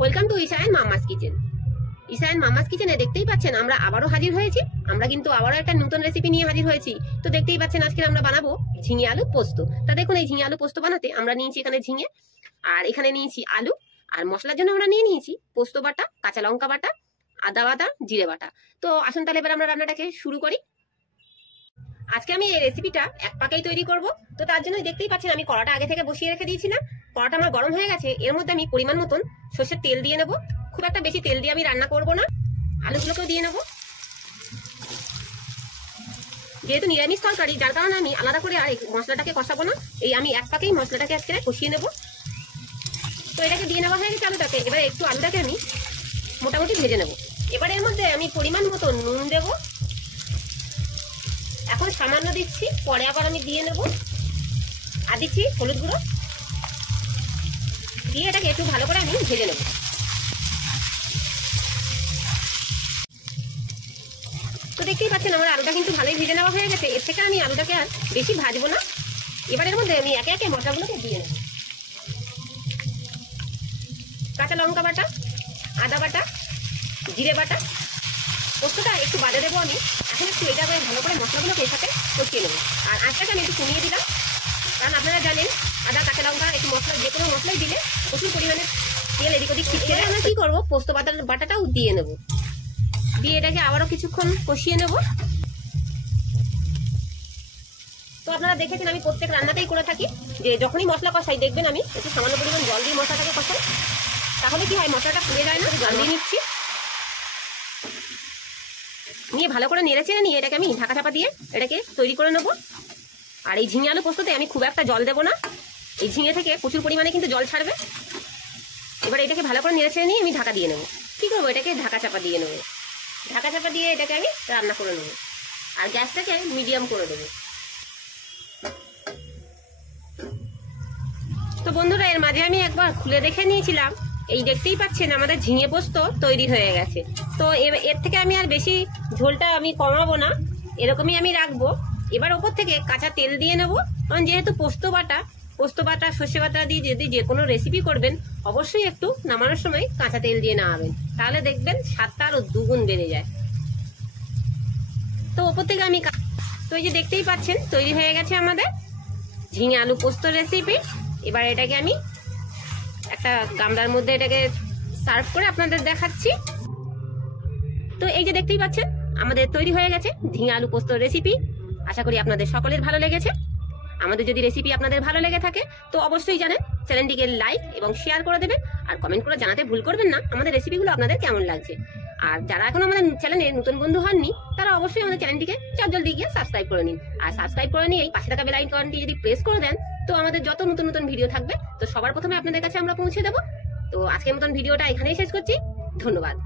Welcome to Ishan mama's kitchen. Ishan mama's কিচেনে দেখতেই পাচ্ছেন আমরা আবারও হাজির হয়েছি। আমরা কিন্তু আবারও একটা নতুন রেসিপি নিয়ে হাজির হয়েছি। তো দেখতেই পাচ্ছেন আজকে আমরা বানাবো ঝিঙে আলু পোস্ত। তা দেখুন এই ঝিঙে আলু পোস্ত বানাতে আমরা নিয়েছি এখানে ঝিঙে, আর এখানে নিয়েছি আলু, আর মশলার জন্য আমরা নিয়েছি পোস্ত বাটা, কাঁচা লঙ্কা বাটা, আদা বাটা, জিরে বাটা। তো আসুন তাহলে এবার আমরা রান্নাটাকে শুরু করি। আজকে আমি এই রেসিপিটা এক পাকেই তৈরি করব। তো তার জন্য দেখতেই পাচ্ছেন আমি কড়াটা আগে থেকে বসিয়ে রেখে দিয়েছিলাম। কড়াটা আমার গরম হয়ে গেছে। এর মধ্যে আমি পরিমাণ মতন সর্ষের তেল দিয়ে নেব। খুব একটা বেশি তেল দিয়ে আমি রান্না করব না। আলুগুলোকেও দিয়ে নেব। যেহেতু নিরামিষ তরকারি, যার কারণে আমি আলাদা করে আর মশলাটাকে কষাবো না। এই আমি এক পাকেই মশলাটাকে আজকে কষিয়ে নেব। তো এটাকে দিয়ে নেওয়া হয়ে গেছে আলুটাকে। এবার একটু আলুটাকে আমি মোটামুটি ভেজে নেব। এবার এর মধ্যে আমি পরিমাণ মতো নুন দেব। এখন সামান্য দিচ্ছি, পরে আবার আমি দিয়ে নেব। আর দিচ্ছি হলুদ গুঁড়ো দিয়ে এটাকে একটু ভালো করে আমি ভেজে নেব। তো দেখতেই পাচ্ছেন আমার আলুটা কিন্তু ভালোই ভেজে নেওয়া হয়ে গেছে। এর থেকে আমি আলুটাকে আর বেশি ভাজবো না। এবার এর মধ্যে আমি একে একে মশলাগুলোকে দিয়ে নেব। কাঁচা লঙ্কা বাটা, আদা বাটা, জিরে বাটা, পোস্তটা একটু বাদে দেবো আমি। এখন একটু এটা ভালো করে মশলাগুলোকে এর সাথে কষিয়ে নেব। আর আঁচটাকে আমি একটু কমিয়ে দিলাম, কারণ আপনারা জানেন আদা কাঁচা লঙ্কা একটু মশলা যে কোনো মশলাই দিলে প্রচুর পরিমাণে তেল এদিক ওদিক ছিটকে যায়। আমরা কি করবো, পোস্ত বাটাটাও দিয়ে নেব। দিয়ে এটাকে আবারও কিছুক্ষণ কষিয়ে নেব। তো আপনারা দেখেছেন আমি প্রত্যেক রান্নাতেই করে থাকি যে যখনই মশলা কষাই দেখবেন আমি একটু সামান্য পরিমাণ জল দিয়ে মশলাটাকে কষাই। তাহলে কি হয়, মশলাটা পুড়ে যায় না। জল দিয়ে নিচ্ছি, নিয়ে ভালো করে নেড়ে চেড়ে নিয়ে এটাকে আমি ঢাকা চাপা দিয়ে এটাকে তৈরি করে নেব। আর এই ঝিঙে আলু পোস্ততে আমি খুব একটা জল দেবো না। এই ঝিঙে থেকে প্রচুর পরিমাণে কিন্তু জল ছাড়বে। এবার এটাকে ভালো করে নেড়ে চেড়ে নিয়ে আমি ঢাকা দিয়ে নেবো। কি করবো, এটাকে ঢাকা চাপা দিয়ে নেবো। ঢাকা চাপা দিয়ে এটাকে আমি রান্না করে নেবো। আর গ্যাসটাকে মিডিয়াম করে দেবো। তো বন্ধুরা, এর মাঝে আমি একবার খুলে দেখে নিয়েছিলাম। এই দেখতেই পাচ্ছেন আমাদের ঝিঙে পোস্ত তৈরি হয়ে গেছে। তো এর থেকে আমি আর বেশি ঝোলটা আমি কমাবো না, এরকমই আমি রাখবো। এবার ওপর থেকে কাঁচা তেল দিয়ে নেব, কারণ যেহেতু পোস্ত বাটা সর্ষে বাটা দিয়ে যদি যে কোনো রেসিপি করবেন অবশ্যই একটু নামানোর সময় কাঁচা তেল দিয়ে নামাবেন, তাহলে দেখবেন স্বাদটা আরো দুগুণ বেড়ে যায়। তো ওপর থেকে আমি তো এই যে দেখতেই পাচ্ছেন তৈরি হয়ে গেছে আমাদের ঝিঙে আলু পোস্ত রেসিপি। এবার এটাকে আমি একটা গামলার মধ্যে এটাকে সার্ভ করে আপনাদের দেখাচ্ছি। তো এই যে দেখতেই পাচ্ছেন আমাদের তৈরি হয়ে গেছে ঝিঙে আলু পোস্ত রেসিপি। আশা করি আপনাদের সকলের ভালো লেগেছে। আমাদের যদি রেসিপি আপনাদের ভালো লেগে থাকে তো অবশ্যই জানেন চ্যানেলটিকে লাইক এবং শেয়ার করে দেবেন। আর কমেন্ট করে জানাতে ভুল করবেন না আমাদের রেসিপিগুলো আপনাদের কেমন লাগছে। আর যারা এখন আমাদের চ্যানেলে নতুন বন্ধু হননি তারা অবশ্যই আমাদের চ্যানেলটিকে জলদি গিয়ে সাবস্ক্রাইব করে নিন। আর সাবস্ক্রাইব করে নিয়ে এই পাশে থাকা বেল আইকনটি যদি প্রেস করে দেন তো আমাদের যত নতুন ভিডিও থাকবে তো সবার প্রথমে আপনাদের কাছে আমরা পৌঁছে দেবো। তো আজকের মতন ভিডিওটা এখানেই শেষ করছি। ধন্যবাদ।